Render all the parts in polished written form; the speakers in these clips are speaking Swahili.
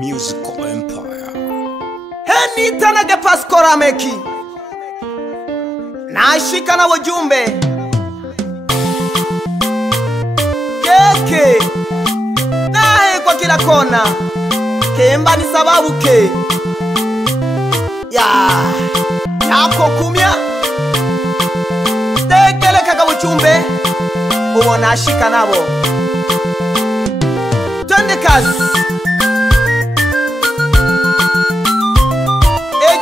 Musical Empire. Heni tanage paskora meki nashika na wajumbe keke nae kwa kila kona kemba ni sababu ke yako kumya tekele kaka wajumbe umo nashika nabo twende kazi.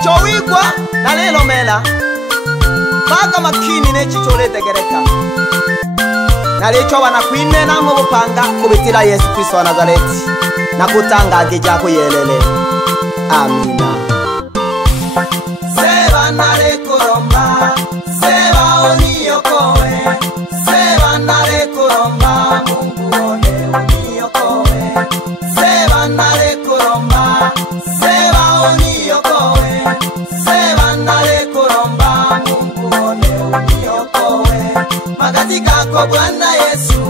Chowigwa na lelo mela Baga makini ne chicholete gereka na lecho wanakwine na mubupanga kubitira Yesu Kristo wa Nazareti na kutanga ageja kuyelele. Amina. Seba nare kuromba seba oniokoe seba nare kuromba Mungu one oniokoe seba nare kuromba seba oniokoe seba nare kuromba Mungu one uniokoe magati kako Bwana Yesu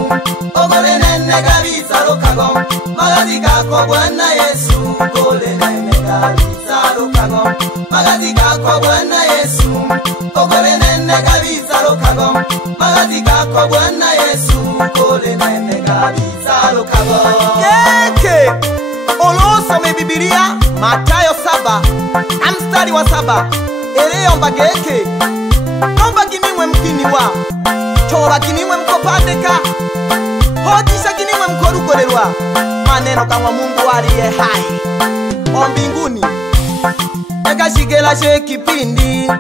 ogole nene kabisa lukago magati kako Bwana Yesu ogole nene kabisa lukago magati kako Bwana Yesu ogole nene kabisa lukago magati kako Bwana Yesu ogole nene kabisa lukago keke olosome Biblia Mathayo 7 amstari wa 7 eleomba geke nomba kinimwe mkiniwa choba kinimwe mkopadeka hodisha kinimwe mkorukorerwa maneno kama Mungu aliye hai o mbinguni ekashigela shekipindi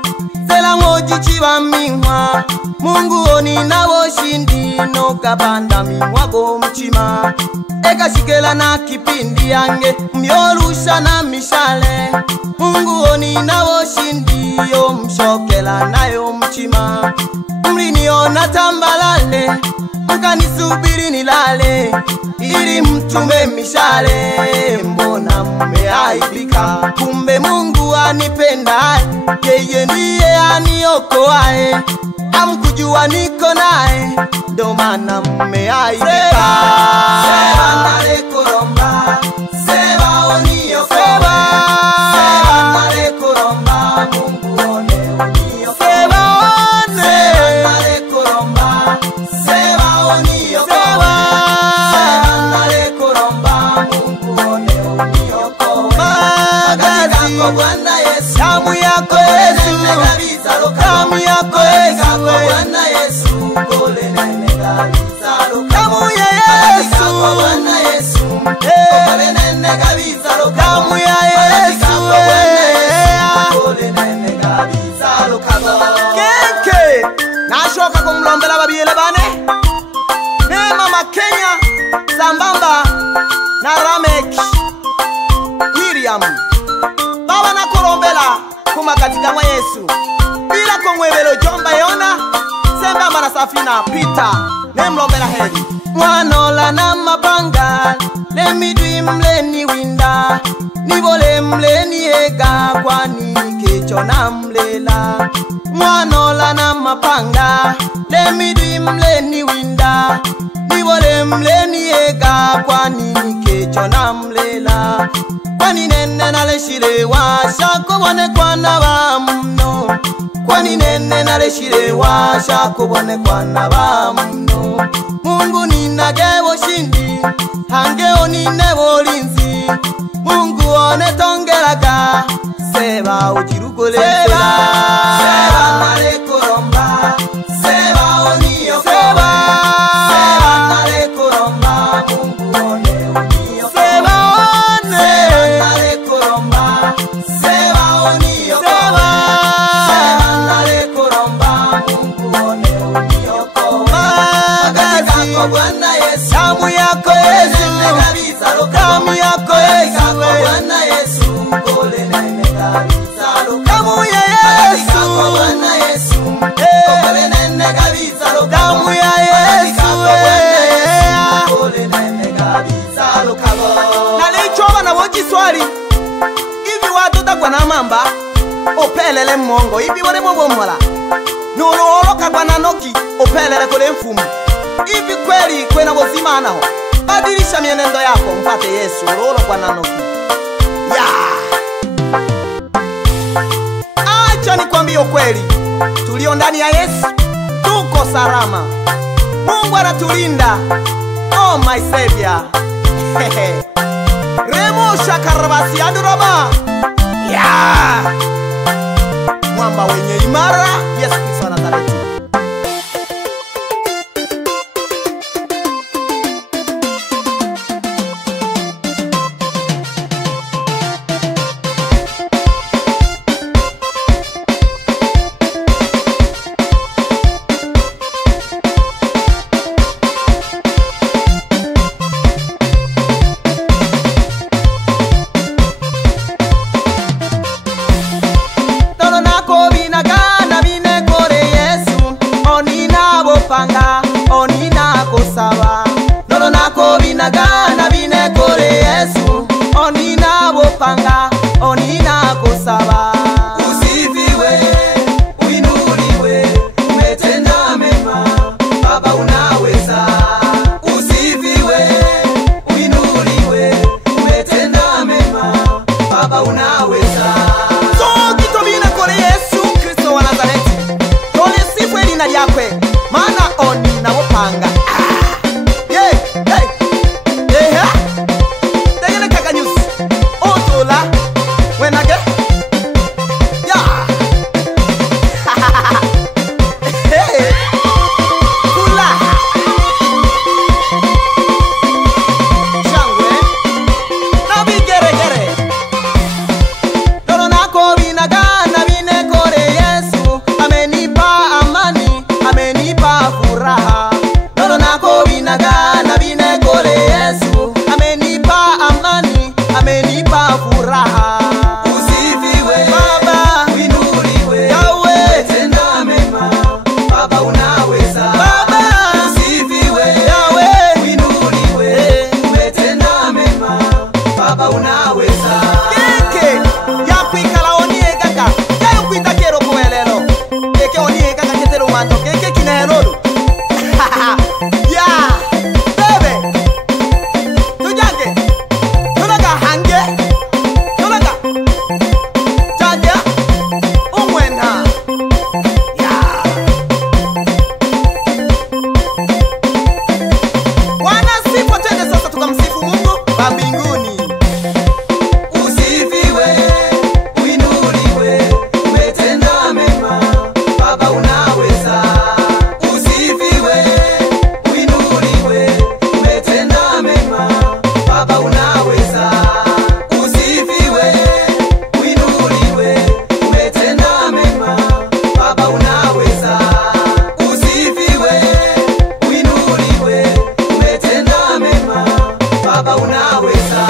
sela ngoji chiwa minwa Mungu oni na woshindi no kabanda minwa go mchima ekashigela na kipindi yange myorusha na mishale Mungu oni na woshindi yo mshokela nayo mchima mliniona tambalale mkanisubiri nilale ili mtume mishale mbona mmeaibika kumbe Mungu anipenda yeye ndiye aniokoae amkujua niko naye ndo maana mmeaibika. Seba nare kuromba seba oniokoe seba nare kuromba Mungu one uniokoe seba nare kuromba seba oniokoe seba nare kuromba Mungu one uniokoe magati kako Bwana Yesu damu yako Yesu damu yako Yesu Bwana Yesu gole nene kabisa damu ya Yesu Bwana Yesu gole nene kabisa damu ya Yesu gole nene kabisa keke nashoka kumlombela babiele bane ne mama Kenya sambamba na Ramek Miriam baba na korombela kuma katika mwa Yesu bila kongwebelo jomba yona semba mara safina Peter nemlombela heri mwanola na mapanga lemidwi mleni winda nibole mleni ega kwani kecho na mlela mwanola na mapanga lemidwi mleni winda nibole mleni ega kwani kecho na mlela kwani nene naleshire washa kubone kwana bamno kwani nene naleshire washa kubone kwana bamno Mungu ninagebo shindi hangeo ninebo linzi Mungu one tongeraga seba ujirugole seba nare kuromba seba onio seba nare kuromba Mungu one unio seba nare kuromba seba onio seba nare kuromba Mungu one unio magati kako Bwana Yesu damu yako Yesu damu yako Yesu Bwana Yesu gole nene kabisa damu ya Yesu Bwana Yesu gole nene kabisa damu ya Yesu gole nene kabisa nalichoba na boji swali hivi watu takwa na mamba opelele mongo hivi wale mbomola nuluoloka kwa nanoki opelele kule mfumu hivi kweli kwena bozima nao badilisha mienendo yako mpate Yesu rolo kwa nanoki Acha nikwambie ukweli, tulio ndani ya Yesu tuko salama. Mungu anatulinda. Oh my savior. Remo shakarabasi adurama. Mwamba wenye imara, Yesu Kristo wa Nazareti. Onina kusaba nono nako binagana binekore Yesu. Onina bopanga onina kusaba. Usifiwe uinuliwe, umetenda mema Baba unaweza. Usifiwe uinuliwe, umetenda mema Baba unaweza. So kito binekore Yesu Kristo wa Nazareti. Tole sifu elina lyakwe mana oni na wopanga. Tegele kaka news otola wenage kula shangwe na bigeregere nono nako binagana binekore Yesu. Amenipa amani, amenipa furaha. Nono nako binagana binekore Yesu. Amenipa amani, amenipa furaha. Usifiwe Baba uinuliwe, Yahweh tenda mema Baba unaweza. Baba usifiwe Yahweh uinuliwe, umetenda mema Baba unaweza. Keke yakwikala onie kaka yayo kwita kero kuelelo keke onie kaka ketero manto keke kinerolo. Bebe tujage tunaga hange tunaga jaja umwena wana sifa tende. Sasa tukamsifu Mungu wa mbinguni. Usifiwe uinuliwe, umetenda mema Baba unaweza. Usifiwe uinuliwe, umetenda mema Baba unaweza. Usifiwe uinuliwe, umetenda mema Baba unaweza. Usifiwe uinuliwe, umetenda mema Baba unaweza.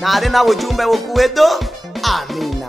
Na arena ujumbe wokuwedo. Amen.